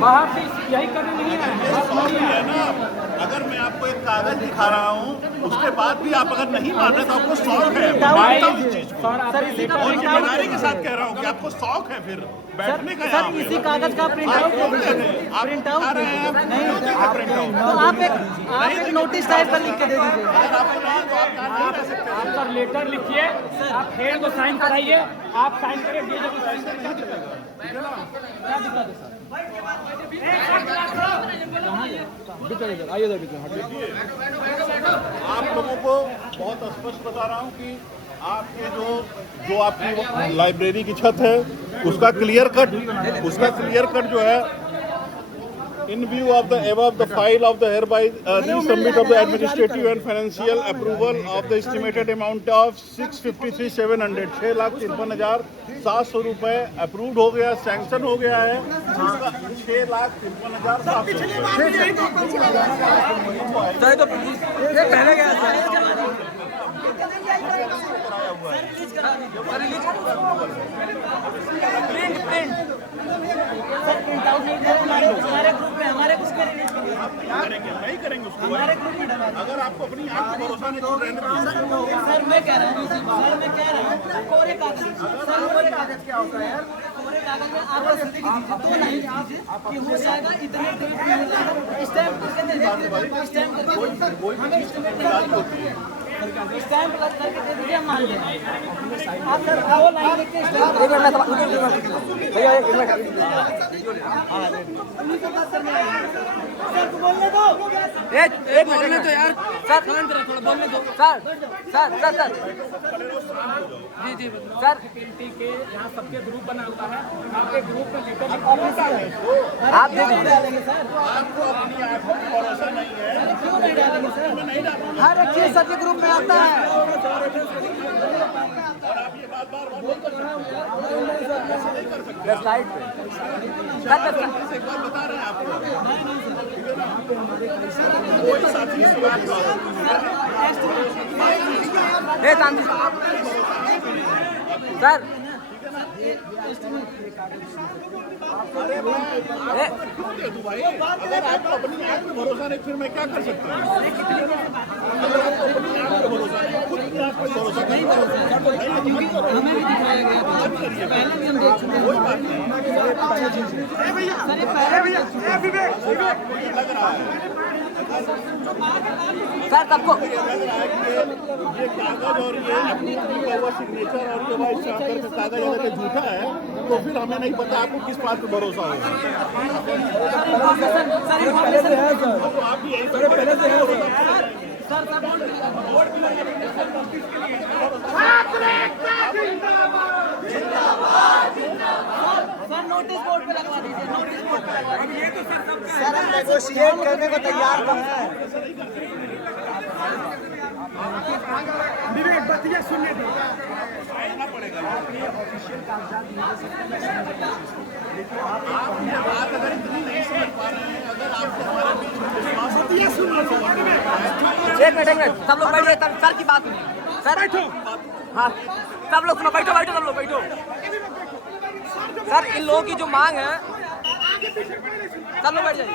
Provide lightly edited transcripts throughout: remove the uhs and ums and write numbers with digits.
बाहर से यही करने नहीं आए है ना। अगर मैं आपको एक कागज दिखा रहा हूँ उसके बाद भी आप अगर नहीं मान रहे तो आपको शौक है। मैं मानता हूँ इस चीज को और जिम्मेदारी के साथ कह रहा हूँ कि आपको शौक है फिर बैठने का। सर इसी कागज का प्रिंट आउट प्रिंट आउट तो आप एक नोटिस टाइप का लिख के दे दीजिए। आप सर लेटर लिखिए, आप हेड को साइन कराइए, आप साइन करें डीजे को साइन करें, क्या दिक्कत है सर? आइए आप लोगों को बहुत स्पष्ट बता रहा हूँ कि आपके जो आपकी लाइब्रेरी की छत है उसका क्लियर कट जो है in view of the above, the file of the hereby resubmit of the administrative and financial approval of the estimated amount of 653,700 6,53,700 रुपए अप्रूव्ड हो गया, सैंक्शन हो गया है। जिसका 6,53,700 हमारे कुछ करेंगे नहीं करेंगे उसको। अगर आपको अपनी आँख पर भरोसा नहीं तो रहने दीजिए। सर मैं कह रहा हूँ कोरे कागज क्या होता है यार? कोरे कागज में आप रसीद दीजिए, 2 लाइन दीजिए कि हो जाएगा इतने स्टैम्प करके दे दीजिए, स्टैम्प करके दे दीजिए, हम मान लेंगे। आप सर वो लाइन लिख के बोलने दो, एक बोलने दो यार सर, थोड़ा बोलने दो सर। जी सर के यहाँ सबके ग्रुप बना हुआ है, आपके ग्रुप में लेकर आप दे दीजिए सर। आपको अपनी आँख पर भरोसा नहीं है, क्यों नहीं डालेंगे सर? हर एक चीज सर के ग्रुप में आता है। स्लाइड पे एक बात बता रहे हैं आपको, कोई साथी इस बात का सर क्यों दे दूं भाई? अगर आपको अपनी आँख पे भरोसा नहीं फिर मैं क्या कर सकता हूँ? अगर आपको अपनी आँख पे भरोसा नहीं, खुद की आँख पे भरोसा नहीं, हमें भी दिखाया गया पहले भी हम देख चुके हैं। कोई बात नहीं। लग रहा है सर सबको लग रहा है कि ये कागज और ये अपनी का सिग्नेचर और ये वाइस चांसलर का कागज अगर ये झूठा है तो फिर हमें नहीं पता आपको किस बात पे भरोसा होगा। तो आप भी यही पहले से है सर नोटिस बोर्ड पे लगवा दीजिए, नोटिस बोर्ड पे लगवा दीजिए। ये तो सर हम नेगोशिएट करने को तैयार हैं। विवेक बतिया सुनने दो। आप ये बात अगर इतनी नहीं समझ पा रहे हैं, अगर आपको हमारे बीच में विश्वास एक मिनट सब लोग बैठिए, सर की बात सुनिए सर। बैठो हाँ सब लोग सुनो, बैठो सब लोग बैठो। सर इन लोगों की जो मांग है सब लोग बैठ जाइए।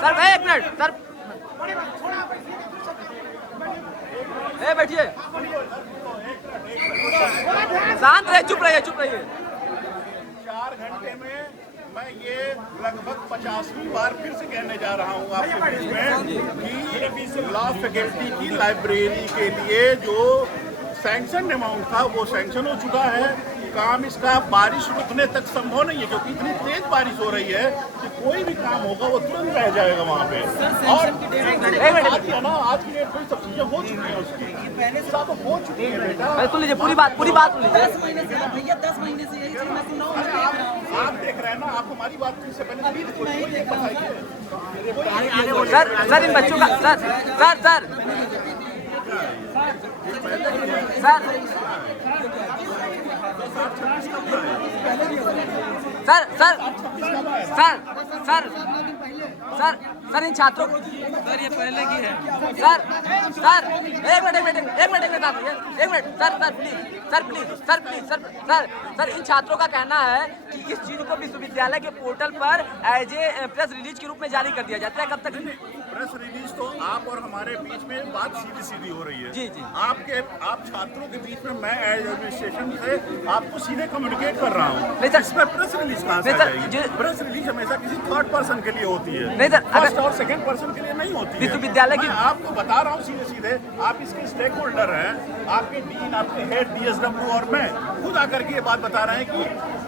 सर एक मिनट सर बैठिए, शांत रहिए, चुप रहिए 4 घंटे में मैं ये लगभग 50वीं बार फिर से कहने जा रहा हूँ आपके बीच में कि लॉ फैकल्टी की लाइब्रेरी के लिए जो सैंक्शन अमाउंट था वो सैंक्शन हो चुका है। काम इसका बारिश रुकने तक संभव नहीं है क्योंकि इतनी तेज बारिश हो रही है कि कोई भी काम होगा वो तुरंत रह जाएगा वहाँ पे। और आज है ना, आज की डेट में सब चीजें हो चुकी हैं, उसकी सब हो चुकी है बेटा। सुन लीजिए, पूरी बात सुन लीजिए। 10 महीने से भैया 10 महीने से यही चीज मैं सुन रहा हूँ। आप देख रहे हैं ना, आप हमारी बात से पहले सर इन बच्चों का sir sir sir sir sir sir sir इन छात्रों को सर ये पहले की है। सर सर एक मिनट सर इन छात्रों का कहना है कि इस चीज को विश्वविद्यालय के पोर्टल पर एज ए प्रेस रिलीज के रूप में जारी कर दिया जाता है। कब तक प्रेस रिलीज तो आप और हमारे बीच में बात सीधी सीधी हो रही है। जी जी आप छात्रों के बीच में मैं एज एडमिनिस्ट्रेशन से आपको सीधे कम्युनिकेट कर रहा हूँ। नहीं सर, इसमें प्रेस रिलीज कहाँ से नहीं सर, आएगी? प्रेस रिलीज हमेशा किसी थर्ड पर्सन के लिए होती है, नहीं सर, फर्स्ट और सेकंड पर्सन के लिए नहीं होती है। विश्वविद्यालय की मैं आपको बता रहा हूँ सीधे सीधे, आप इसके स्टेक होल्डर हैं, आपके डीन, आपके हेड DSW और मैं खुद आकर के ये बात बता रहे हैं कि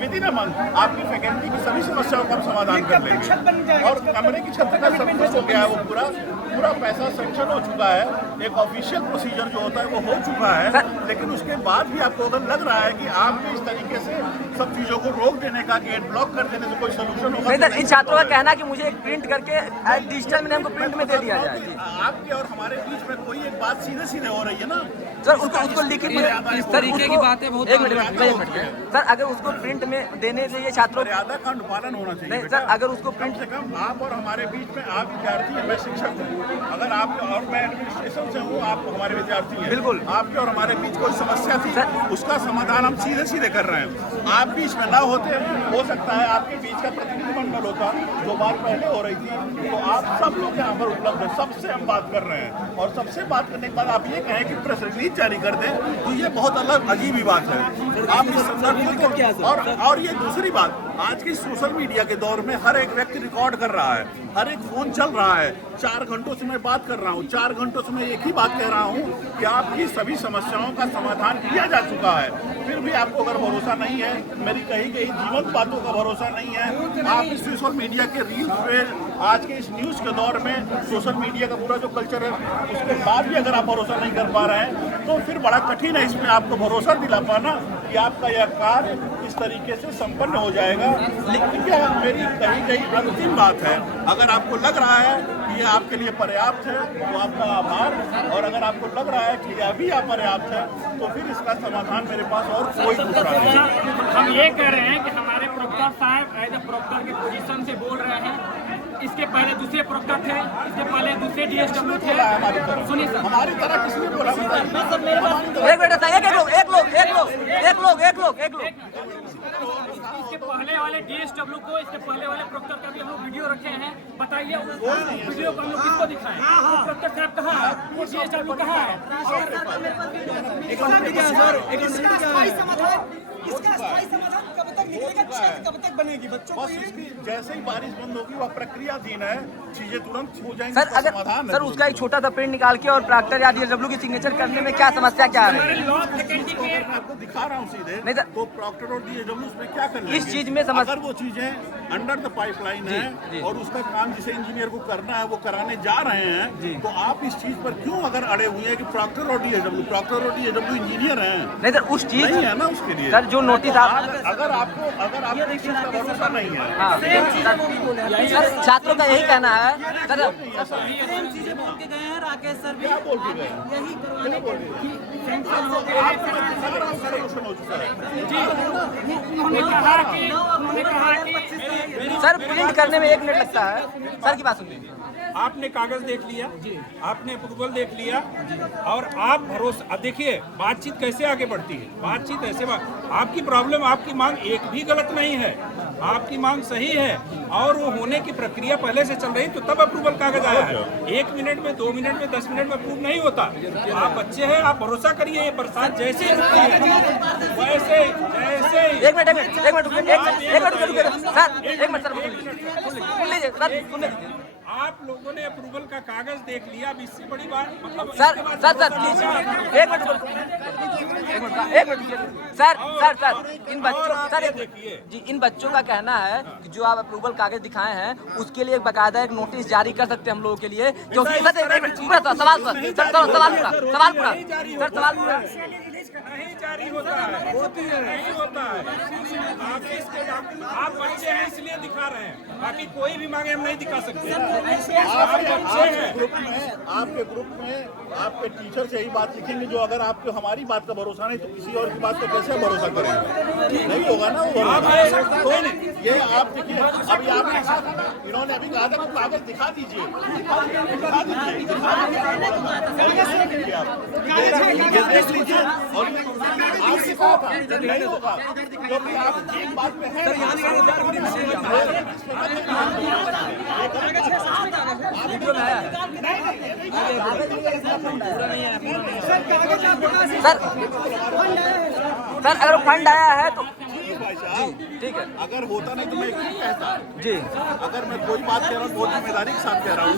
विद इन अ मंथ आपकी फैकल्टी की सभी समस्याओं का हम समाधान कर लेंगे। और कमरे की छत का सब कुछ हो गया है, वो पूरा पैसा सेंक्शन हो चुका है, एक ऑफिशियल प्रोसीजर जो होता है वो हो चुका है। लेकिन उसके बाद भी आपको अगर लग रहा है कि आपने इस तरीके से सब चीजों को रोक देने का, गेट ब्लॉक कर देने से कोई सोल्यूशन होगा नहीं सर, इन छात्रों का कहना है कि मुझे एक प्रिंट करके डिजिटल में हमको प्रिंट में दे दिया जाए। जी आपके और हमारे बीच में कोई एक बात सीधे सीधे हो रही है ना सर, उसको लिखित में इस तरीके की बातें बहुत एक मिनट सर, अगर उसको प्रिंट में देने से ये छात्रों मर्यादा का अनुपालन होना चाहिए। नहीं बेटा, सर, अगर उसको कम प्रिंट से कम आप और हमारे बीच में, आप विद्यार्थी हैं, मैं शिक्षक हूँ, अगर आप और मैं एडमिनिस्ट्रेशन से हूँ, आप हमारे विद्यार्थी हैं, बिल्कुल, आपके और हमारे बीच कोई समस्या थी उसका समाधान हम सीधे सीधे कर रहे हैं। आप बीच में ना होते, हो सकता है आपके बीच का प्रतिनिधिमंडल होता, जो बात पहले हो रही थी, तो आप सब लोग यहाँ पर उपलब्ध हैं, सबसे हम बात कर रहे हैं। और सबसे बात करने के बाद आप ये कहें कि प्रेस रिलीज जारी कर दें, तो ये बहुत अलग अजीब ही बात है। आप इस संदर्भ और ये दूसरी बात, आज की सोशल मीडिया के दौर में हर एक व्यक्ति रिकॉर्ड कर रहा है, हर एक फोन चल रहा है। 4 घंटों से मैं बात कर रहा हूँ, 4 घंटों से मैं एक ही बात कह रहा हूँ कि आपकी सभी समस्याओं का समाधान किया जा चुका है। फिर भी आपको अगर भरोसा नहीं है, मेरी कही गई जीवंत बातों का भरोसा नहीं है, आप इस सोशल मीडिया के रील्स पे, आज के इस न्यूज़ के दौर में सोशल मीडिया का पूरा जो कल्चर है, उसके बाद भी अगर आप भरोसा नहीं कर पा रहे हैं, तो फिर बड़ा कठिन है इसमें आपको भरोसा दिला पाना कि आपका यह कार्य इस तरीके से संपन्न हो जाएगा। लेकिन यह मेरी कही गई अंतिम बात है। अगर आपको लग रहा है कि ये आपके लिए पर्याप्त है तो आपका आभार, और अगर आपको लग रहा है कि यह भी अपर्याप्त है तो फिर इसका समाधान मेरे पास और कोई दूसरा नहीं है। हम ये कह रहे हैं कि हमारे प्रोक्टर साहब एज ए प्रोक्टर की पोजीशन से बोल रहे हैं। इसके पहले दूसरे प्रोक्टर थे, इसके पहले दूसरे DSW थे। सुनिए सर, हमारी तरह किसने बोला? एक मिनट सर, एक लोग इसके पहले वाले DSW को, इसके पहले वाले प्रोक्टर का भी हम लोग वीडियो रखे हैं। बताइए उस वीडियो को हम लोग किसको दिखाएं? वो प्रोक्टर साहब कहाँ है? वो DSW कहाँ है? इसका स्थायी समाधान कब तक निकलेगा? छत कब तक बनेगी? बच्चों को बस इसकी जैसे ही बारिश बंद होगी वह प्रक्रियाधीन है, चीजें तुरंत हो जाएंगी। सर, अगर समाधान सर उसका एक छोटा सा प्रिंट निकाल के और प्राक्टर या DSW की सिग्नेचर करने में क्या समस्या क्या है? लॉ फैकल्टी के मैं आपको दिखा रहा हूँ सीधे, नहीं सर, तो प्रॉक्टर और DSW उसमें क्या कर लेंगे? इस चीज में अगर वो चीजें अंडर द पाइपलाइन है और उसका काम जिसे इंजीनियर को करना है वो कराने जा रहे हैं, तो आप इस चीज पर क्यों अगर अड़े हुए हैं कि प्रॉक्टर और DSW इंजीनियर हैं? नहीं सर, उस चीज नहीं है ना उसके लिए। सर जो नोटिस आप अगर आपको इस चीज का भरोसा नहीं है, हाँ सर, छात्रों का यही कहना है सर। सेम चीजें बोल के गए हैं राकेश सर भी, क्या बोल के गए? यही करवाने सोल्यूशन हो चुका है। उन्होंने कहा कि सर प्रिंट करने में 1 मिनट लगता है। सर की बात सुन लीजिए। आपने कागज देख लिया, आपने अप्रूवल देख लिया, और आप भरोसा, अब देखिए बातचीत कैसे आगे बढ़ती है। बातचीत ऐसे आपकी प्रॉब्लम, आपकी मांग एक भी गलत नहीं है, आपकी मांग सही है, और वो होने की प्रक्रिया पहले से चल रही, तो तब अप्रूवल कागज आया है। 1 मिनट में, 2 मिनट में, 10 मिनट में अप्रूव नहीं होता। आप बच्चे हैं, आप भरोसा करिए, ये बरसात जैसे ही रुकती है वैसे जैसे ही। एक मिनट सुन लीजिए सर, सुन लीजिए। आप लोगों ने अप्रूवल का कागज देख लिया, अब इससे बड़ी बात मतलब सर इसके बाद सर सर प्लीज एक मिनट सर इन बच्चों सर जी, इन बच्चों का कहना है कि जो आप अप्रूवल कागज दिखाए हैं उसके लिए बाकायदा एक नोटिस जारी कर सकते हैं हम लोगों के लिए, क्योंकि नहीं जारी होता है, नहीं होता है। ऑफिस के डॉक्यूमेंट आप बच्चे हैं इसलिए दिखा रहे हैं, बाकी कोई भी मांगे हम नहीं दिखा सकते। आप बच्चे हैं। आपके ग्रुप में आपके टीचर से यही बात लिखेंगे जो अगर आपको हमारी बात का भरोसा नहीं तो किसी और की बात का कैसे भरोसा करेंगे? नहीं होगा ना वो भरोसा। कोई नहीं, ये आप देखिए अभी आपने कहा था ना, इन्होंने अभी कहा था कि कागज दिखा दीजिए, दिखा दीजिए, ये देख लीजिए। और आपने कहा था नहीं होगा क्योंकि आप एक बात में हैं। सर अगर फंड आया है तो भाई साहब ठीक है, अगर होता नहीं तो मैं क्यों कहता जी। अगर मैं कोई बात कह रहा हूँ बहुत जिम्मेदारी के साथ कह रहा हूँ।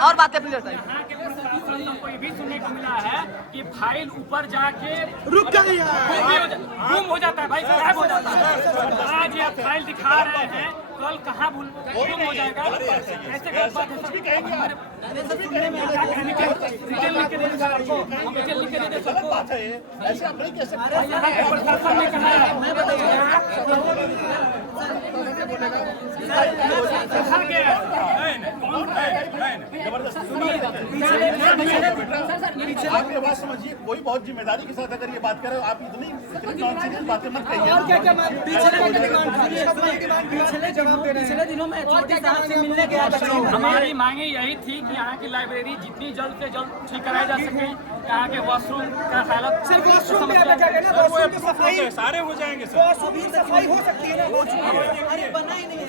और बातें प्लीज बताइए। यहाँ के प्रशासन को ये भी सुनने को मिला है कि फाइल ऊपर जाके रुक गई है। गुम हो जाता है भाई, गायब हो जाता है। आज ये फाइल दिखा रहे हैं, कल कहाँ गुम हो जाएगा? ऐसे गलत बात कुछ भी कहेंगे आप? क्या कहने के डिटेल लिख के दे दे सबको, डिटेल लिख के दे दे सबको। बात है ये, ऐसे आप नहीं कह सकते। यहाँ के प्रशासन ने कहा है, कहा गया है। आप ये बात समझिए, कोई बहुत जिम्मेदारी के साथ अगर ये बात कर रहे हो, आप इतनी नॉनसेंस बातें मत कहिए। पिछले दिनों में छोटे साहब से मिलने गया था। हमारी मांगे यही थी कि यहाँ की लाइब्रेरी जितनी जल्द से जल्द ठीक कराई जा सके। यहाँ के वॉशरूम का हालत सिर्फ वॉशरूम में आप क्या कहना, वॉशरूम की सफाई सारे हो जाएंगे सर। वॉशरूम की सफाई हो सकती है ना, हो चुकी है। अरे बना ही नहीं है।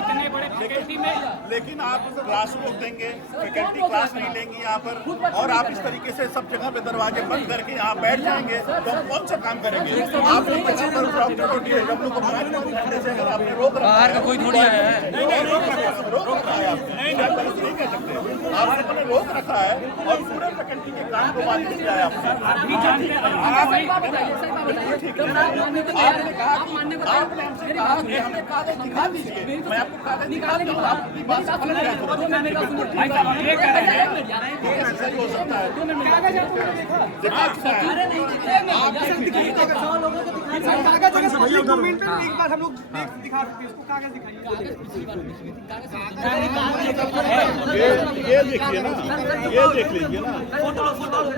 इतने बड़े फैकल्टी में लेकिन आप क्लास रोक देंगे, फैकल्टी क्लास नहीं लेंगी यहाँ पर, और आप इस तरीके से सब जगह पे दरवाजे बंद करके यहाँ बैठ जाएंगे तो हम कौन सा काम करेंगे? आप लोग डॉक्टर और DSW को से अगर आपने रोक रखा है, कोई थोड़ी है रोक रखा है आपने, नहीं कह सकते। आपने रोक रखा है और पूरे फैकल्टी के काम को बात किया है आपने। भी जानते हैं आपने कहा कि आपने हमसे कहा कि हमें कागज दिखा दीजिए, मैं आपको कागज दिखा दूंगा। आप अपनी बात से अलग क्या करोगे? भाई साहब हम ये कह रहे हैं ऐसा ही हो सकता है। दिखा सकता है। कागज अगर भैया 2 मिनट में एक बार हम लोग दिखा सकते हैं उसको, कागज दिखाइए। ये देखिए ना, ये देख लीजिए ना,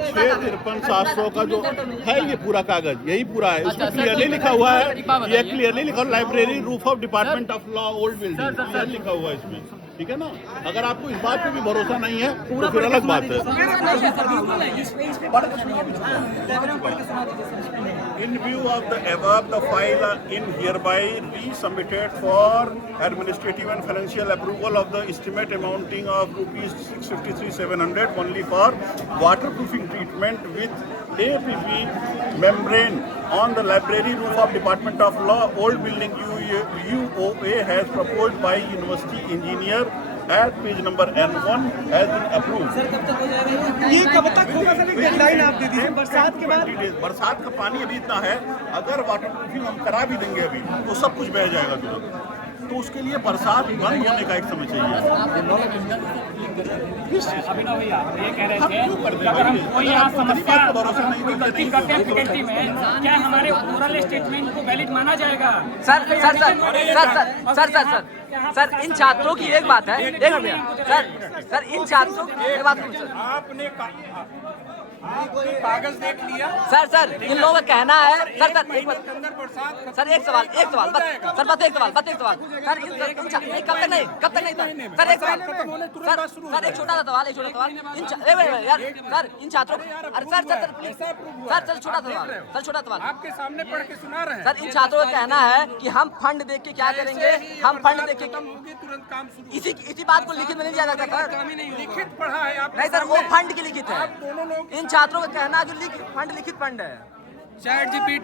653,700 का जो है ये पूरा कागज यही पूरा है। इसमें क्लियरली लिखा हुआ है, ये क्लियरली लिखा library roof of department of law old building लिखा हुआ है इसमें, ठीक है ना। अगर आपको इस बात पे भी भरोसा नहीं है तो फिर अलग बात है। In view of the above, the file in hereby resubmitted for administrative and financial approval of the estimate amounting of rupees 653,700 only for waterproofing treatment with APP membrane on the library roof of Department of Law, old building UOA has proposed by University Engineer at page number N1 has been approved. ये कब तक होगा sir? Deadline आप दे दीजिए। बरसात के बाद बरसात का पानी अभी इतना है, अगर वाटर प्रूफिंग हम करा भी देंगे अभी तो सब कुछ बह जाएगा तुरंत। तो उसके लिए बरसात बंद होने का एक समय चाहिए। अभिनव भैया हम ये कह रहे हम थे क्यों करते कि अगर हम हैं? कोई यहाँ समस्या बात का भरोसा नहीं कोई गलती करते हैं फैकल्टी में, क्या हमारे ओरल स्टेटमेंट को वैलिड माना जाएगा? सर इन छात्रों की एक बात है, एक मिनट भैया, सर इन छात्रों की एक बात सुनो सर। आपने कागज देख लिया सर इन लोगों का कहना है सर एक बात अंदर बरसात सर एक सवाल सर बस एक सवाल सर कब तक नहीं सर एक सवाल सर एक छोटा सा सवाल यार सर इन छात्रों अरे सर छोटा सवाल आपके सामने पढ़ के सुना रहे हैं। सर इन छात्रों का कहना है कि हम फंड देख के क्या करेंगे, हम फंड देख के तुरंत काम शुरू। इसी बात को लिखित में नहीं दिया जाता सर। लिखित पढ़ा है आप नहीं सर वो फंड की लिखित है। दोनों लोग इन छात्रों का कहना है कि फंड लिखित फंड है। ChatGPT